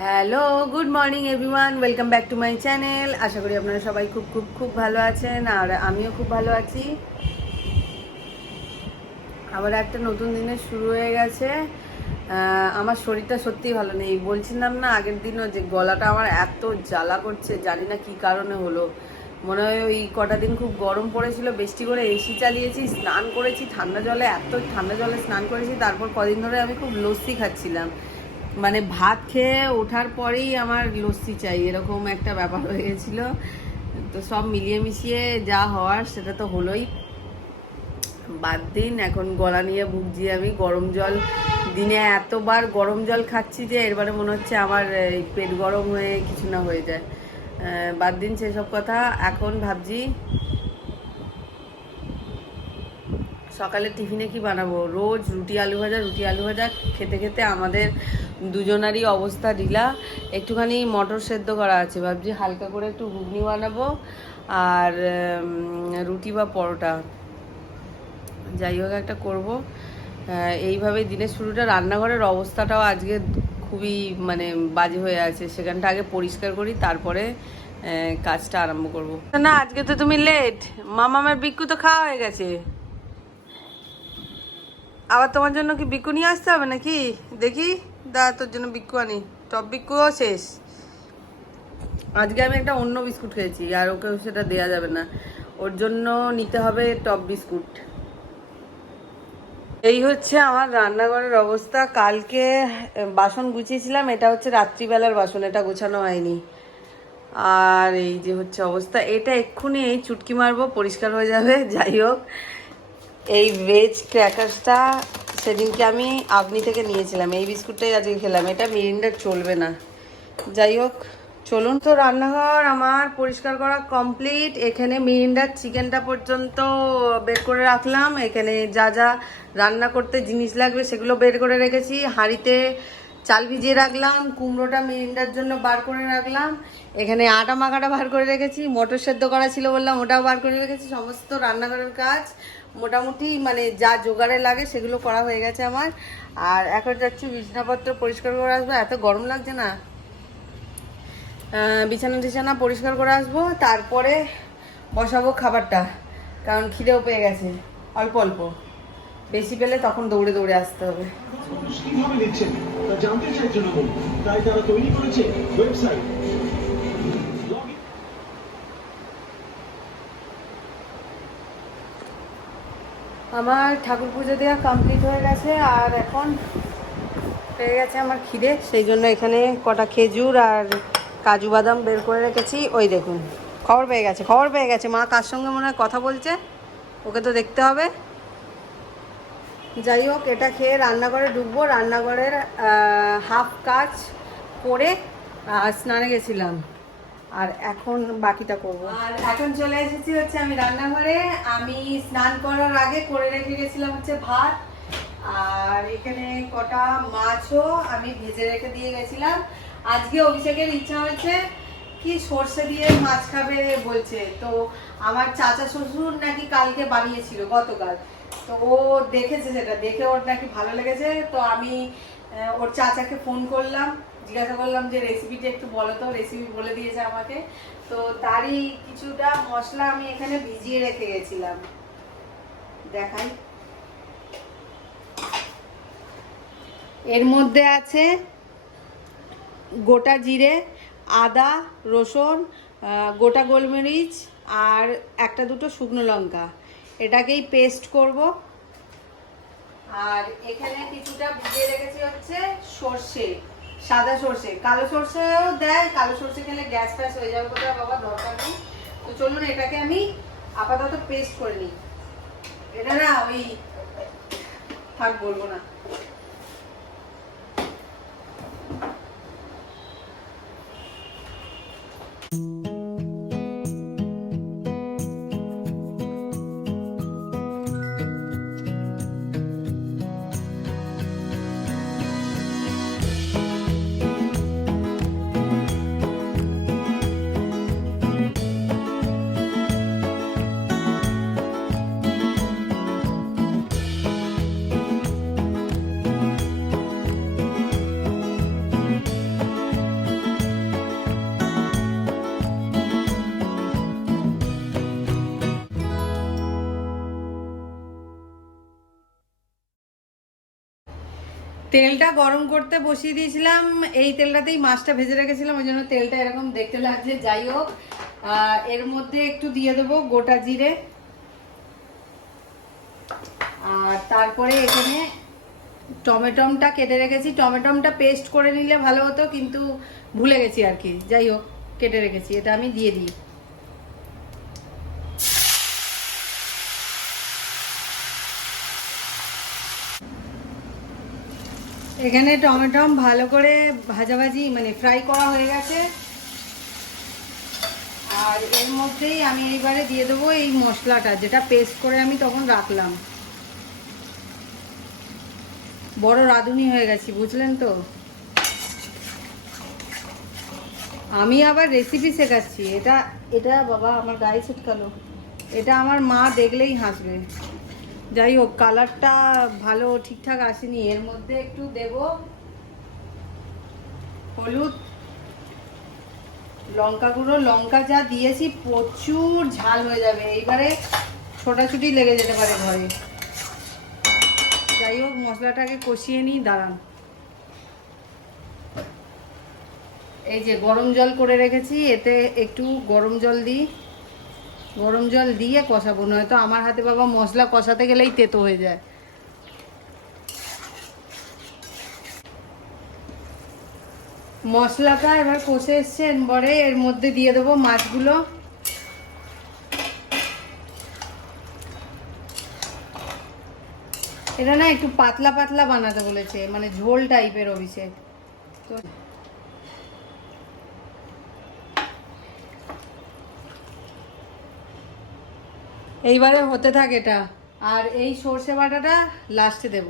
Hello, good morning everyone, welcome back to my channel. আশা করি আপনারা সবাই খুব খুব খুব ভালো আছেন, আর আমিও খুব ভালো আছি। আবার একটা নতুন দিনের শুরু হয়ে গেছে। আমার শরীরটা সত্যিই ভালো নেই। বলছিলাম না আগের দিনও যে গলাটা আমার এত জ্বালা করছে, জানি না কী কারণে হলো। মনে হয় ওই কটা দিন খুব গরম পড়েছিল, বৃষ্টি করে এসি চালিয়েছি, স্নান করেছি ঠান্ডা জলে, এত ঠান্ডা জলে স্নান করেছি। তারপর কদিন ধরে আমি খুব লস্যি খাচ্ছিলাম, মানে ভাত খেয়ে ওঠার পরেই আমার লস্যি চাই, এরকম একটা ব্যাপার হয়ে গেছিল। তো সব মিলিয়ে মিশিয়ে যা হওয়ার সেটা তো হলোই। বাদ দিন, এখন গলা নিয়ে ভুগছি আমি। গরম জল দিনে এতবার গরম জল খাচ্ছি যে এরবারে মনে হচ্ছে আমার পেট গরম হয়ে কিছু না হয়ে যায়। বাদ দিন সেসব কথা। এখন ভাবছি সকালে টিফিনে কি বানাবো। রোজ রুটি আলু ভাজা, রুটি আলু ভাজা খেতে খেতে আমাদের দুজনারই অবস্থা ঢিলা। একটুখানি মটর সেদ্ধ করা আছে, ভাবছি হালকা করে একটু ঘুগনি বানাবো, আর রুটি বা পরোটা যাই হোক একটা করব। এইভাবে দিনের শুরুটা। রান্নাঘরের অবস্থাটাও আজকে খুবই মানে বাজে হয়ে আছে, সেখানটা আগে পরিষ্কার করি, তারপরে কাজটা আরম্ভ করব। না, আজকে তো তুমি লেট। মামামের বিক্কু তো খাওয়া হয়ে গেছে। আবার তোমার জন্য কি বিক্কু নিয়ে আসতে হবে নাকি? দেখি, তোর জন্য বিক্কু আনি। টপ বিক্কুও শেষ। আজকে আমি একটা অন্য বিস্কুট খেয়েছি, আর ওকে সেটা দেয়া যাবে না। ওর জন্য নিতে হবে টপ বিস্কুট। এই হচ্ছে আমার রান্নাঘরের অবস্থা। কালকে বাসন গুছিয়েছিলাম, এটা হচ্ছে রাত্রিবেলার বাসন, এটা গোছানো হয়নি। আর এই যে হচ্ছে অবস্থা, এটা এক্ষুনি এই চুটকি মারবো, পরিষ্কার হয়ে যাবে। যাই হোক, এই ভেজ ক্র্যাকার্সটা সেদিনকে আমি আপনি থেকে নিয়েছিলাম, এই বিস্কুটটাই আজকে খেলাম। এটা মিরিন্ডার চলবে না। যাই হোক, চলুন। তো রান্নাঘর আমার পরিষ্কার করা কমপ্লিট। এখানে মিরিন্ডার চিকেনটা পর্যন্ত বের করে রাখলাম। এখানে যা যা রান্না করতে জিনিস লাগবে সেগুলো বের করে রেখেছি। হাঁড়িতে চাল ভিজিয়ে রাখলাম, কুমড়োটা মিরিন্ডার জন্য বার করে রাখলাম। এখানে আটা মাখাটা বার করে রেখেছি, মটর সেদ্ধ করা ছিল বললাম, ওটাও বার করে রেখেছি। সমস্ত রান্নাঘরের কাজ মোটামুটি মানে যা জোগাড়ে লাগে সেগুলো করা হয়ে গেছে আমার। আর এখন যাচ্ছি বিছানাপত্র পরিষ্কার করে আসবো, এত গরম লাগছে না। বিছানা টিছানা পরিষ্কার করে আসবো, তারপরে বসাবো খাবারটা, কারণ খিদেও পেয়ে গেছে। অল্প অল্প, বেশি পেলে তখন দৌড়ে দৌড়ে আসতে হবে। আমার ঠাকুর পুজো দেওয়া কমপ্লিট হয়ে গেছে, আর এখন পেয়ে গেছে আমার খিদে। সেই জন্য এখানে কটা খেজুর আর কাজু বাদাম বের করে রেখেছি। ওই দেখুন, খবর পেয়ে গেছে, খবর পেয়ে গেছে। মা কার সঙ্গে মনে হয় কথা বলছে, ওকে তো দেখতে হবে। যাই হোক, এটা খেয়ে রান্নাঘরে ঢুকবো। রান্নাঘরের হাফ কাজ করে স্নানে গেছিলাম, আর এখন বাকিটা করব। আর এখন চলে এসেছি হচ্ছে আমি রান্নাঘরে। আমি স্নান করার আগে করে রেখে গেছিলাম হচ্ছে ভাত, আর এখানে কটা মাছও আমি ভেজে রেখে দিয়ে গেছিলাম। আজকে অভিষেকের ইচ্ছা হয়েছে কি সর্ষে দিয়ে মাছ খাবে বলছে। তো আমার চাচা শ্বশুর নাকি কালকে বানিয়েছিল, গতকাল। তো ও দেখেছে, সেটা দেখে ওর নাকি ভালো লেগেছে। তো আমি ওর চাচাকে ফোন করলাম, জিজ্ঞাসা করলাম যে রেসিপিটা একটু বলো তো। রেসিপি বলে দিয়েছে আমাকে। তো তারই কিছুটা মশলা আমি এখানে ভিজিয়ে রেখে গেছিলাম, দেখাই। এর মধ্যে আছে গোটা জিরে, আদা, রসুন, গোটা গোলমরিচ, আর একটা দুটো শুকনো লঙ্কা। এটাকেই পেস্ট করব। আর এখানে কিছুটা ভিজিয়ে রেখেছি হচ্ছে সর্ষে, সাদা সর্ষে। কালো সর্ষেও দেয়, কালো সর্ষে খেলে গ্যাস ফ্যাস হয়ে যাবে কোথাও, বাবা দরকার নেই। তো চলুন এটাকে আমি আপাতত পেস্ট করে নিই। এটা না ওই থাক, বলবো না। তেলটা গরম করতে বসিয়ে দিয়েছিলাম, এই তেলটাতেই মাছটা ভেজে রেখেছিলাম, ওই জন্য তেলটা এরকম দেখতে লাগছে। যাই হোক, এর মধ্যে একটু দিয়ে দেবো গোটা জিরে, আর তারপরে এখানে টমেটোটা কেটে রেখেছি। টমেটোটা পেস্ট করে নিলে ভালো হতো, কিন্তু ভুলে গেছি আর কি। যাই হোক, কেটে রেখেছি, এটা আমি দিয়ে দিই। এখানে টমেটো ভালো করে ভাজাভাজি মানে ফ্রাই করা হয়ে গেছে, আর এর মধ্যেই আমি এইবারে দিয়ে দেবো এই মশলাটা, যেটা পেস্ট করে আমি তখন রাখলাম। বড় রাঁধুনি হয়ে গেছি, বুঝলেন তো। আমি আবার রেসিপি শেখাচ্ছি। এটা এটা বাবা আমার গায়ে ছিটকালো, এটা আমার মা দেখলেই হাসবে। যাই হোক, কালারটা ভালো ঠিকঠাক আসেনি। এর মধ্যে একটু দেব হলুদ, লঙ্কা গুঁড়ো। লঙ্কা যা দিয়েছি প্রচুর ঝাল হয়ে যাবে, এইবারে ছোটাছুটি লেগে যেতে পারে ঘরে। যাই হোক, মশলাটাকে কষিয়ে নিই, দাঁড়ান। এই যে গরম জল করে রেখেছি, এতে একটু গরম জল দিই। গরম জল দিয়ে কষাবো, নয়তো আমার হাতে বাবা মশলা কষাতে গেলেই তেতো হয়ে যায়। মশলাটা এবার কষে এসছে, এরপরে এর মধ্যে দিয়ে দেবো মাছগুলো। এটা না একটু পাতলা পাতলা বানাতে বলেছে, মানে ঝোল টাইপের অভিষেক। তো এইবারে হতে থাকে এটা, আর এই সর্ষে বাটাটা লাস্টে দেব।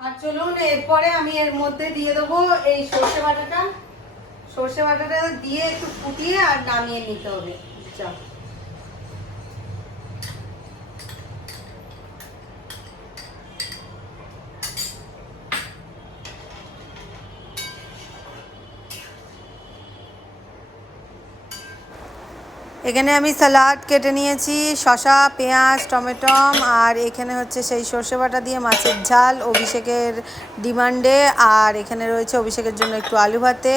আর চলুন, এরপরে আমি এর মধ্যে দিয়ে দেবো এই সর্ষে বাটাটা। সর্ষে বাটাটা দিয়ে একটু ফুটিয়ে আর নামিয়ে নিতে হবে। চা এখানে আমি সালাড কেটে নিয়েছি, শসা, পেঁয়াজ, টমেটো, আর এখানে হচ্ছে সেই সর্ষে বাটা দিয়ে মাছের ঝাল অভিষেকের ডিমান্ডে। আর এখানে রয়েছে অভিষেকের জন্য একটু আলু ভাতে,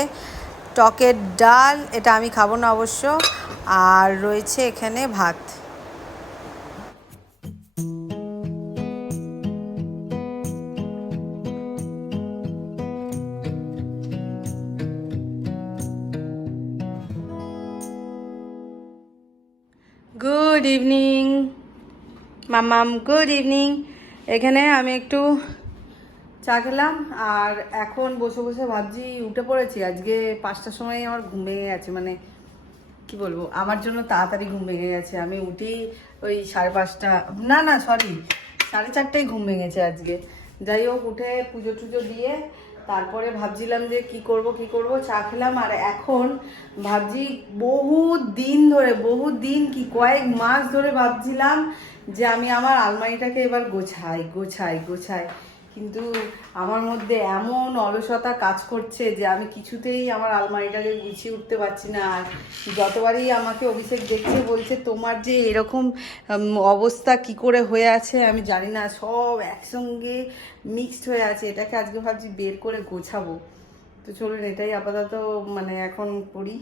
টকের ডাল, এটা আমি খাবো না অবশ্য, আর রয়েছে এখানে ভাত। গুড ইভিনিং মামাম, গুড ইভিনিং। এখানে আমি একটু চা খেলাম, আর এখন বসে বসে ভাবছি, উঠে পড়েছি আজকে 5টার সময়। আমার ঘুম ভেঙে গেছে, মানে কি বলবো, আমার জন্য তাড়াতাড়ি ঘুম ভেঙে গেছে। আমি উঠি ওই 5:30, না সরি 4:30টায় ঘুম ভেঙেছে আজকে। যাই হোক, উঠে পুজো টুজো দিয়ে তারপরে ভাবছিলাম যে কি করব, চা খেলাম। আর এখন ভাবছি, বহু দিন কি কয়েক মাস ধরে ভাবছিলাম যে আমি আমার আলমারিটাকে এবার গোছাই, কিন্তু আমার মধ্যে এমন অলসতা কাজ করছে যে আমি কিছুতেই আমার আলমারিটাকে গুছিয়ে উঠতে পারছি না। আর যতবারই আমাকে অভিষেক দেখছে বলছে, তোমার যে এরকম অবস্থা কি করে হয়ে আছে আমি জানি না, সব একসঙ্গে মিক্সড হয়ে আছে। এটাকে আজকে ভাবছি বের করে গোছাবো। তো চলুন, এটাই আপাতত মানে এখন করি।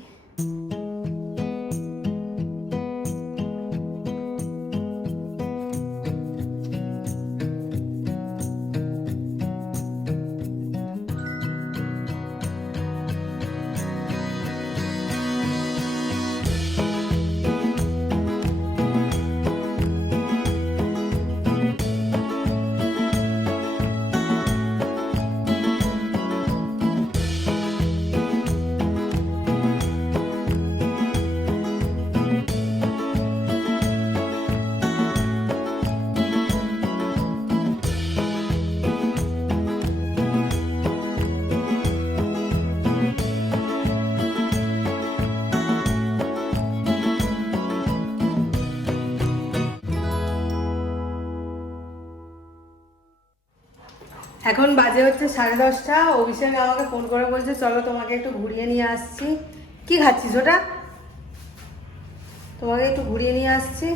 এখন বাজে হচ্ছে 10:30। অভিষেক আমাকে ফোন করে বলছে চলো তোমাকে একটু ঘুরিয়ে নিয়ে আসছি। কি খাচ্ছিস ওটা? তোমাকে একটু ঘুরিয়ে নিয়ে আসছি।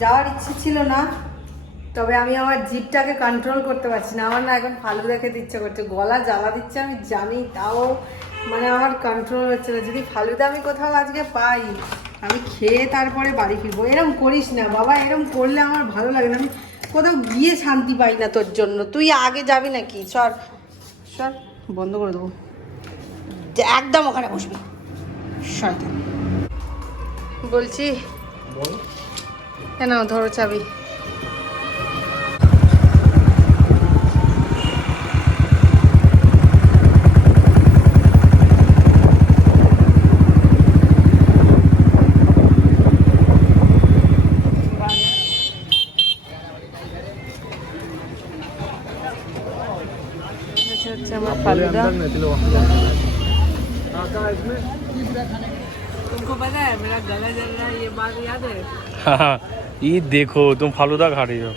যাওয়ার ইচ্ছে ছিল না, তবে আমি আমার জিভটাকে কন্ট্রোল করতে পারছি না। আমার না এখন ফালুদা খেতে ইচ্ছে করছে, গলা জ্বালা দিচ্ছে আমি জানি, তাও মানে আমার কন্ট্রোল হচ্ছে না। যদি ফালুদা আমি কোথাও আজকে পাই, আমি খেয়ে তারপরে বাড়ি ফিরবো। এরম করিস না বাবা, এরম করলে আমার ভালো লাগে না। আমি কোথাও গিয়ে শান্তি পাই না তোর জন্য। তুই আগে যাবি নাকি? সর সর, বন্ধ করে দেবো, একদম ওখানে বসবি। শয়তান। বলছি কেন, ধরো চাবি। আমার फालूदा। तुमको पता है मेरा गला जल रहा है, ये बात याद है? हाँ, ये देखो तुम फालूदा खा रही हो।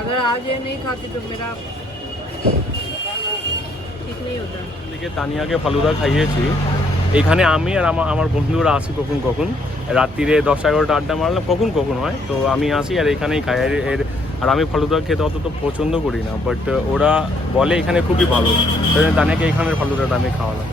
अगर आज ये नहीं खाती तो मेरा ঠিক নেই ওটা। এদিকে তানিয়াকে ফালুদা খাইয়েছি। এখানে আমি আর আমার বন্ধুরা আসি কখন কখন, রাত্রিরে 10-11টা আড্ডা মারলাম, কখন কখন হয়, তো আমি আসি আর এখানেই খাই। আর আমি ফালুদা খেতে অত তো পছন্দ করি না, বাট ওরা বলে এখানে খুবই ভালো, তানিয়াকে এখানের ফালুদাটা আমি খাওয়ালাম।